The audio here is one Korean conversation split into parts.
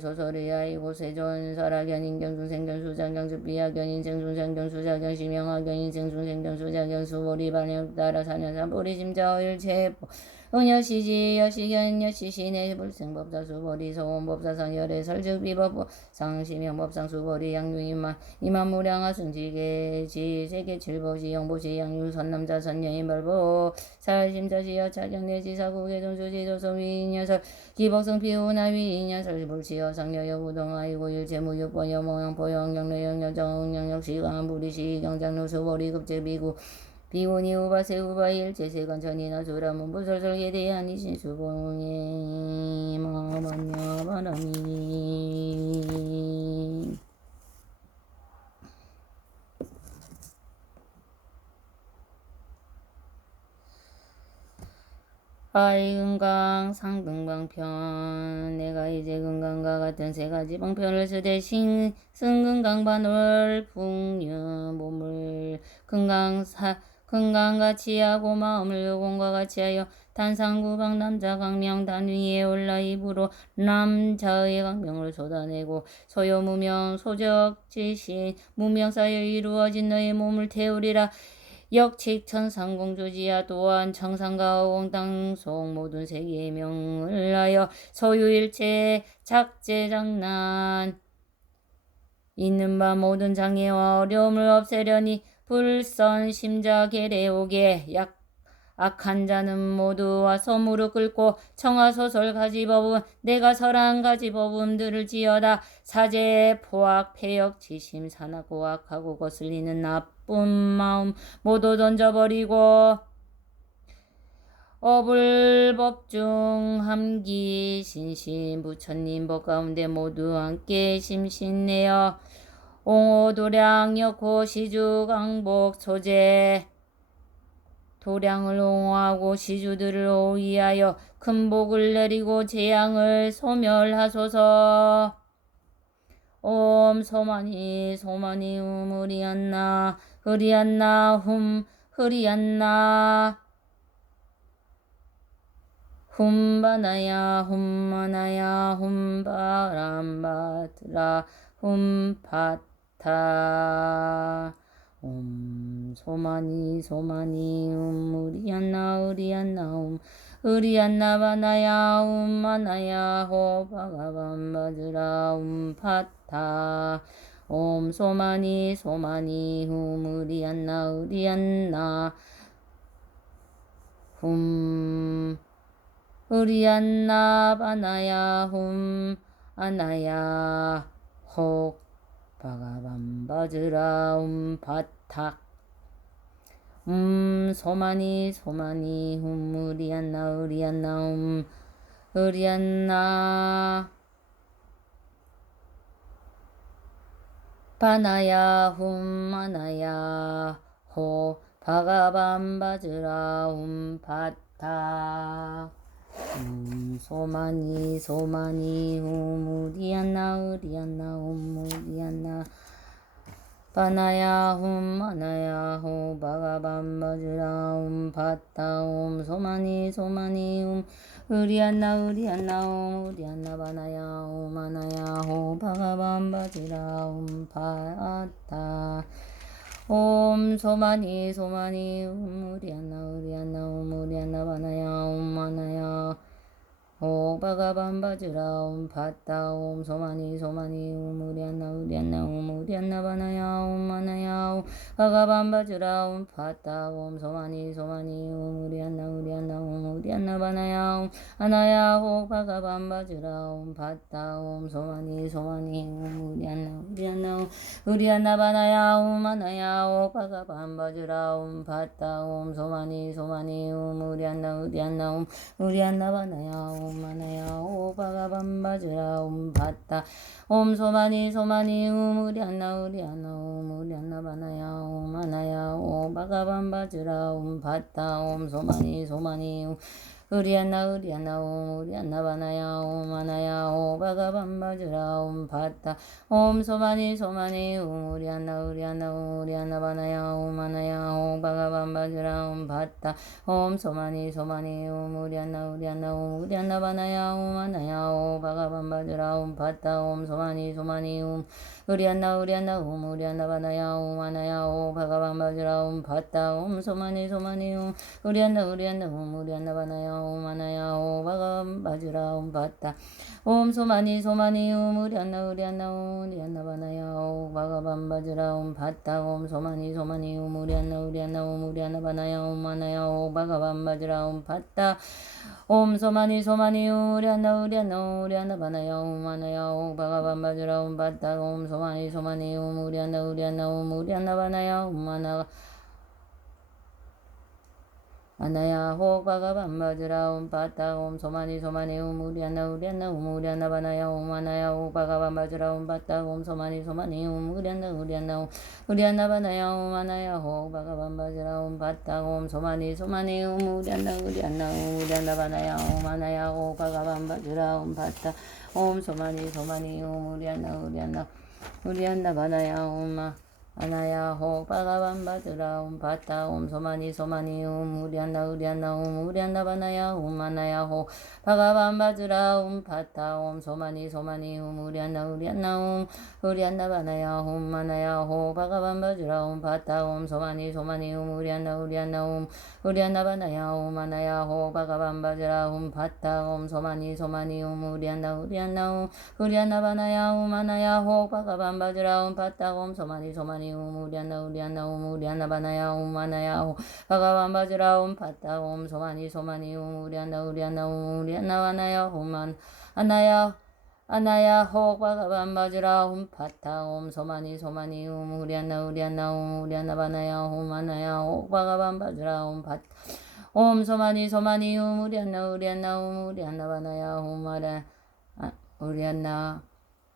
소설의 아이고 세존 설학연 인경중 생견 수장경 수비학연 인생중 생견 수자경 심영학연 인생중 생견 수자경 수보리 반영 따라 사년산 보리 심자일 체포 은여시지 여시견 여시시내 불생법사 수보리 소원법사상 열애 설즉 비법보 상심영법상 수보리 양유이만 이만무량하 순지계 지 세계 칠보시 영보시 양유 선남자 선여인 벌보 살심자시 여차경 내지 사국의 동수지 도성위인여설 기복성 피우나 위 인여설 불치여 상여여 우동아이고 일체무육번 여모영 보영 영래영 여정 영역 시간 부리시 경장로 수보리 급제 비구 비운이 우바세 우바일 제세관 전이나 조라문 부설설계 대한 이신 수봉에 마만여 바람이. 아이 금강 상금강편 내가 이제 금강과 같은 세 가지 방편을 쓰되 신 승금강반월 풍류 몸을 금강사 금강같이 하고 마음을 요공과 같이 하여 단상구방 남자 강명 단 위에 올라 입으로 남자의 강명을 쏟아내고 소요무명 소적지신 무명사여 이루어진 너의 몸을 태우리라. 역칙 천상공주지야 또한 청상과 공당송 모든 세계의 명을 하여 소유일체 작제장난. 있는 바 모든 장애와 어려움을 없애려니 불선 심자 계례오게 약 악한 자는 모두 와서 무릎 꿇고 청하소설 가지법음 내가 설한 가지법음들을 지어다 사제 포악 폐역 지심 산하고 악하고 거슬리는 나쁜 마음 모두 던져버리고 어불법 중 함기 신신 부처님 법 가운데 모두 함께 심신내어 옹호 도량 여고 시주 강복 소재. 도량을 옹호하고 시주들을 오위하여 큰 복을 내리고 재앙을 소멸하소서. 옴 소만이 소만이 우무리안나? 흐리안나? 훔 흐리안나? 훔바나야 훔마나야 훔바람바드라 훔 파타 옴 소만이 소만이 음 우리안나 우리안나 음 우리안나 바나야 음 마나야 호바가밤바드라 음 파타. 옴 소만이 소만이 음 우리안나 우리안나. 훔 우리안나 바나야 훔 아나야 혹 바가밤바즈라 움바탁. 음 소만이 소만이 음 우리안나 우리안나 음 우리안나. 바나야 훔 아나야 호 바가밤바즈라 움바탁 음, 소만이 소만이 우무리안나 우리안나 우무리안나. 바나야 훔 마나야 호 바가밤바즈라 움 바타 움 소만이 소만이 움 우리안나 우리안나 움 우리안나. 바나야 움 마나야 호 바가밤바즈라 움 바타 옴 소만이 소만이 움 우리 안나 우리 안나 움 우리 안나 바나야 옴 마나야 오 바가밤바즈라 옴 바따 옴 소만이 소만이 옴 우리안나 우리안나 옴 우리안나 바나야 옴 마나야 옴. 바가밤바즈라 옴 바따 옴 소만이 소만이 옴 우리안나 우리안나 옴 우리안나 바나야 옴. 아나야 호 바가밤바즈라 옴 바따 옴 소만이 소만이 옴 우리안나 우리안나 옴 우리안나 바나야 옴 아나야 호 바가밤바즈라 옴 바따 옴 소만이 소만이 옴 우리안나 우리안나 옴 우리안나 바나야 옴 마나야 오 바가 밤바즈라 옴 바따 옴 소만이 소만이 음 우리안나 우리안나 옴 우리안나 바나야 옴 마나야 오 바가 밤바즈라 옴 소만이 소만이 음 우리안나 우리안나 옴 우리안나 바나야 옴 마나야 오 바가밤 바주라 옴 바타 옴 소마니 소마니 옴 우리안나 우리안나 옴 우리안나 바나야 옴 아나야 옴 바가밤 바주라 옴 바타 옴 소마니 소마니 옴 우리안나 우리안나 옴 우리안나 바나야 옴 아나야 옴 바가밤 바주라 옴 바타 옴 소마니 소마니 옴 우리안나 우리안나 옴 우리안나 바나야 옴 아나야 옴 바가밤 바주라 옴 바타 옴 소마니 소마니 옴 우리안나 우리안나 옴 우리안나 바나야 옴 아나야 옴 바가밤 바주라 옴 바타 옴 소마니 소마니 옴 우리안나 우리안나 옴 우리안나 바나야 옴 바가밤 바주라 옴 바타 옴 소마니 소마니 옴 우리안나 우리안나 옴 우리안나 바나야 옴 아나야 옴 바가밤 바주라 옴 바타 옴 소마니 소마니 옴 우리안나 우리안나 우 리안나 바나야 옴 아나야 옴 바가밤 바주라 옴 바타 옴 소마니 소마니 옴 우리안나 우리안나 옴 우리안나 바나야 옴 아나가 아나야 호 바가밤 바주라. 옴 바타 옴 소마니 소마니 옴 우리안나 우리안나. 옴 우리안나 바나야. 옴 아나야. 호 바가밤 바주라. 옴 바타 옴 소마니 소마니 옴 우리안나 우리안나. 옴 우리안나 바나야. 옴 아나야. 호 바가밤 바주라. 옴 바타 옴 소마니 소마니 옴 우리안나 우리안나. 옴 우리안나 바나야. 옴 아나야. 호 바가밤 바주라. 옴 바타 옴 소마니 소마니 옴 우리안나 우리안나. 우리안나 바나야. 옴 아- 아나야 호 바가밤 바드라 옴 바타 옴 소마니 소마니 옴 우리안나 우리안나 옴 우리안나 바나야 옴 아나야 호 바가밤 바드라 옴 바타 옴 소마니 소마니 옴 우리안나 우리안나 옴 우리안나 바나야 옴 아나야 호 바가밤 바드라 옴 바타 옴 소마니 소마니 옴 우리안나 우리안나 옴 우리안나 바나야 옴 아나야 호 바가밤 바드라 옴 바타 옴 소마니 소마니 옴 우리안나 우리안나 옴 우리안나 바나야 옴 아나야 호 바가밤 바드라 옴 바타 옴 소마니 소마니 옴 우리안나 우리안나 옴 우리안나 바나야 옴 아나야 호 바가밤 바드라 옴 바타 옴 소마니 소마니 옴 우리안나 우리안나 옴 우리안나 바나야 옴 아나야 아나야 호 바가밤 바주라 옴 파타 옴 소마니 소마니 옴 우리안나 우리안나 옴 우리안나 바나야 옴 아나야 호 바가밤 바주라 옴 파타 옴 소마니 소마니 옴 우리안나 우리안나 옴 우리안나 바나야 옴 아라 아, 우리안나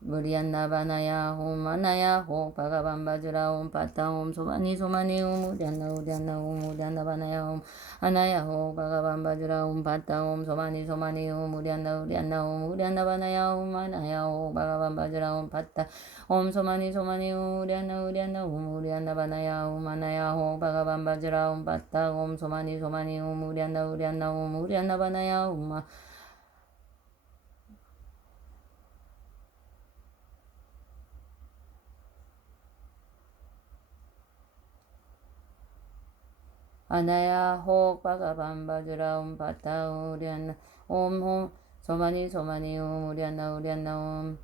우리안나 바나야 옴 아나야 호 바가밤 바주라 옴 파타 옴 소마니 소마니 옴 우리안나 우리안나 옴 우리안나 바나야 옴 아나야 호 바가밤 바주라 옴 바타 옴 소마니 소마니 옴 우리안나 우리안나 옴 우리안나 바나야 옴 아나야 호 바가밤 바주라 옴 바타 옴 소마니 소마니 옴 우리안나 우리안나 옴 우리안나 바나야 옴 아나야 호 바가밤 바주라 옴 바타 옴 소마니 소마니 옴 우리안나 우리안나 옴 우리안나 바나야 옴 아- 아나야 호 바가밤 바주라. 옴 바타 우리안나 옴홈 소마니 소마니 옴 우리안나 우리안나. 옴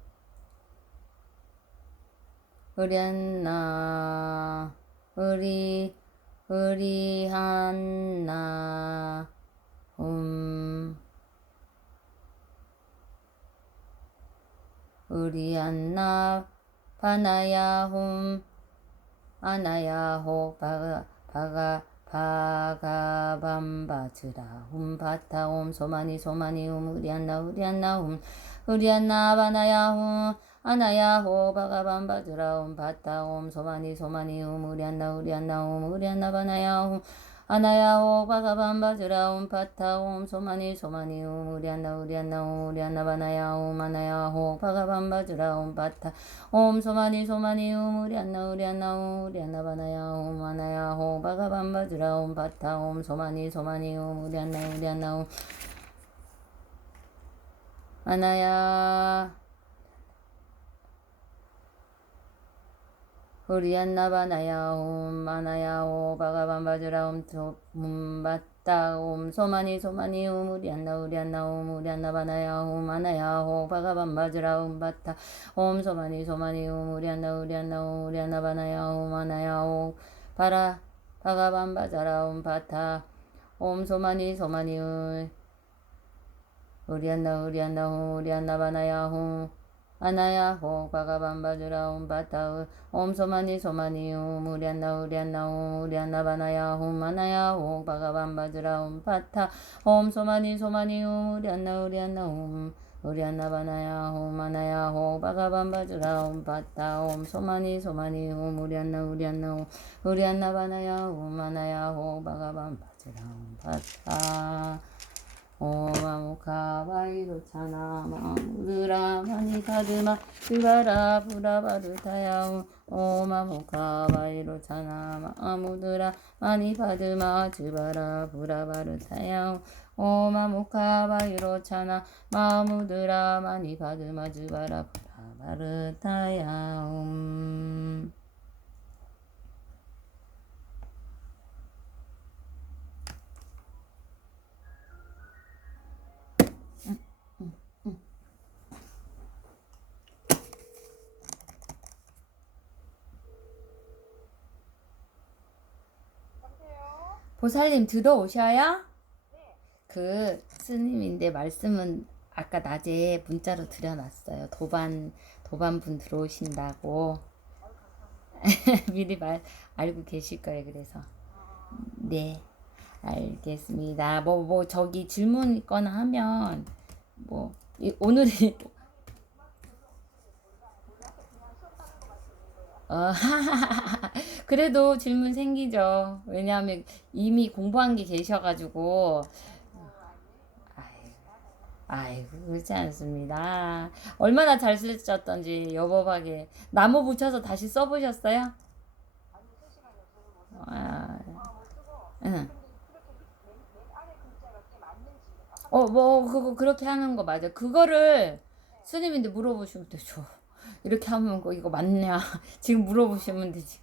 우리안나 우리 우리한나. 음. 우리안나 바나야. 홈 아나야 호 바가 바가 바가밤 바즈라. 홈 바타 홈 소마니 소마니 홈 우리안나 우리안나 홈 우리안나 바나야 홈 아나야 호 바가밤 바즈라. 홈 바타 홈 소마니 소마니 홈 우리안나 우리안나 홈 우리안나 바나야 홈 아나야 호 바가밤 바즈라 옴 파타 옴 소마니 소마니 옴 우리안나 우리안나 옴 우리안나 바나야 옴 아나야 호 바가밤 바즈라 옴 파타 옴 소마니 소마니 옴 우리안나 우리안나 옴 우리안나 바나야 옴 아나야 호 바가밤 바즈라 옴 파타 옴 소마니 소마니 옴 우리안나 우리안나 옴 아나야 우리안나 바나야 옴 아나야 오 바가밤 바주라 옴 바따 옴 소마니 소마니 옴 우리안나 우리안나 옴 우리안나 바나야 옴 아나야 오 바가밤 바주라 옴 바따 옴 소마니 소마니 옴 우리안나 우리안나 옴 우리안나 바나야 옴 아나야 오 바라 바가밤 바자라 옴 바타 옴 소마니 소마니 옴 우리안나 우리안나 옴 우리안나 바나야 옴 아나야 호 바가밤 바주라 옴 바타 옴 소마니 옴 우리안나 우리안나 옴 우리안나 바나야 옴 아나야 호 바가밤 바주라 옴 바타 옴 소마니 옴 우리안나 우리안나 옴 우리안나 바나야 옴 아나야 호 바가밤 바주라 옴 바타 옴 소마니 옴 우리안나 우리안나 옴 우리안나 바나야 옴 아나야 호 바가밤 바주라 옴 바타 오마무카바이로 차나 마무드라 마니 파드마 스바라 부라바르타야움 오마무카바이로 차나 마무드라 마니 파드마 스바라 부라바르타야움 오마무카바이로 차나 마무드라 마니 파드마 스바라 부라바르타야움 보살님 들어오셔요? 그 스님인데 말씀은 아까 낮에 문자로 드려놨어요. 도반 도반분 들어오신다고 미리 말 알고 계실 거예요. 그래서 네 알겠습니다. 뭐뭐 저기 질문 있거나 하면 뭐 이- 오늘이 어, 그래도 질문 생기죠. 왜냐하면 이미 공부한 게 계셔가지고. 아이고, 아이고, 그렇지 않습니다. 얼마나 잘 쓰셨던지 여법하게. 나무 붙여서 다시 써보셨어요? 아, 응. 어, 뭐, 그거 그렇게 하는 거 맞아. 그거를 스님인데 물어보시면 되죠. 이렇게 하면 거 이거 맞냐? 지금 물어보시면 되지.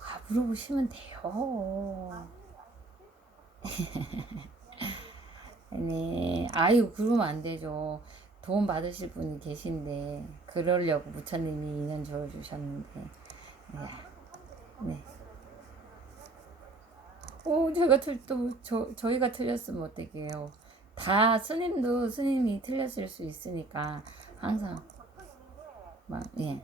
아, 물어보시면 돼요. 네, 아유, 그러면 안 되죠. 도움 받으실 분이 계신데, 그러려고 부처님이 인연 줘주셨는데, 네. 네. 오, 제가 틀, 또, 저, 저희가 틀렸으면 어떡해요. 다 스님도 스님이 틀렸을 수 있으니까, 항상, 막, 예.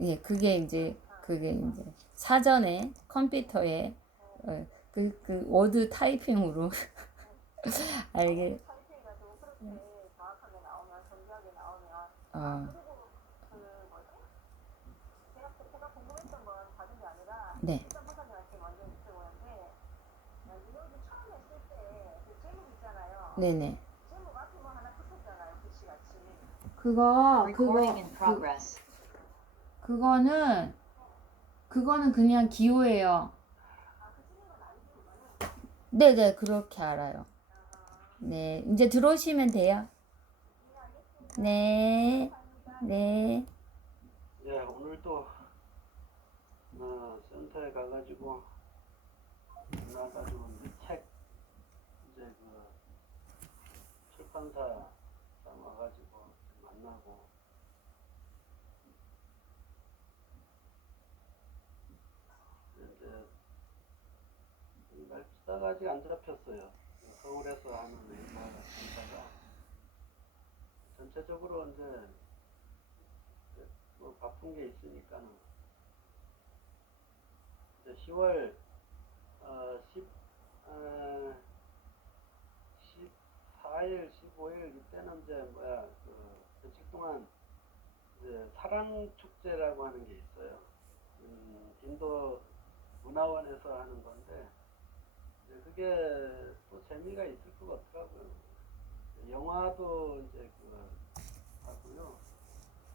예, 그게 이제, 그게 이제, 사전에, 컴퓨터에, 어, 그, 그, 워드 타이핑으로, 알게, 어, 네. 네네. 그거, 그거, 그. 그거는 그거는 그냥 기호예요. 네네 그렇게 알아요. 네 이제 들어오시면 돼요. 네, 네, 예, 오늘도 어, 센터에 가가지고 나가지고 이제 책 이제 그 출판사 와가지고 만나고 이제 날짜가 아직 안 잡혔어요. 서울에서 하는 행사 행사가 전체적으로 이제 뭐 바쁜 게 있으니까는 이제 10월 어, 10, 어, 14일, 15일 이때는 이제 뭐야 그 며칠 동안 이제 사랑 축제라고 하는 게 있어요. 음, 인도 문화원에서 하는 건데 그게 또 재미가 있을 것 같더라고요. 영화도 이제 그 하고요.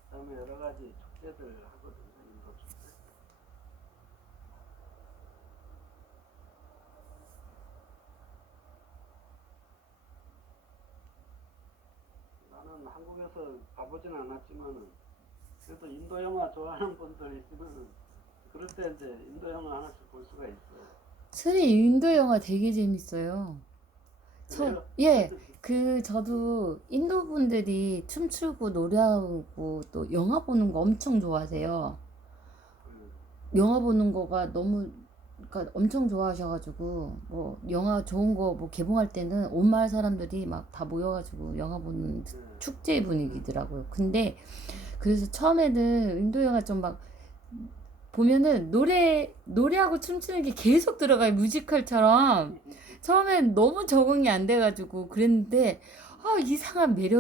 그다음에 여러 가지 축제들 하거든요. 인도 축제. 나는 한국에서 가보진 않았지만은 그래도 인도 영화 좋아하는 분들 있으면은 그럴 때 이제 인도 영화 하나씩 볼 수가 있어요. 스님 인도 영화 되게 재밌어요. 저? 예, 그 저도 인도 분들이 춤추고 노래하고 또 영화 보는 거 엄청 좋아하세요. 음, 영화 보는 거가 너무 그러니까 엄청 좋아하셔가지고 뭐 영화 좋은 거 뭐 개봉할 때는 온 마을 사람들이 막 다 모여가지고 영화 보는 음, 축제 분위기더라고요. 근데 그래서 처음에는 인도 영화 좀막 보면은 노래 노래하고 춤추는 게 계속 들어가요 뮤지컬처럼. 처음엔 너무 적응이 안 돼가지고 그랬는데 아 이상한 매력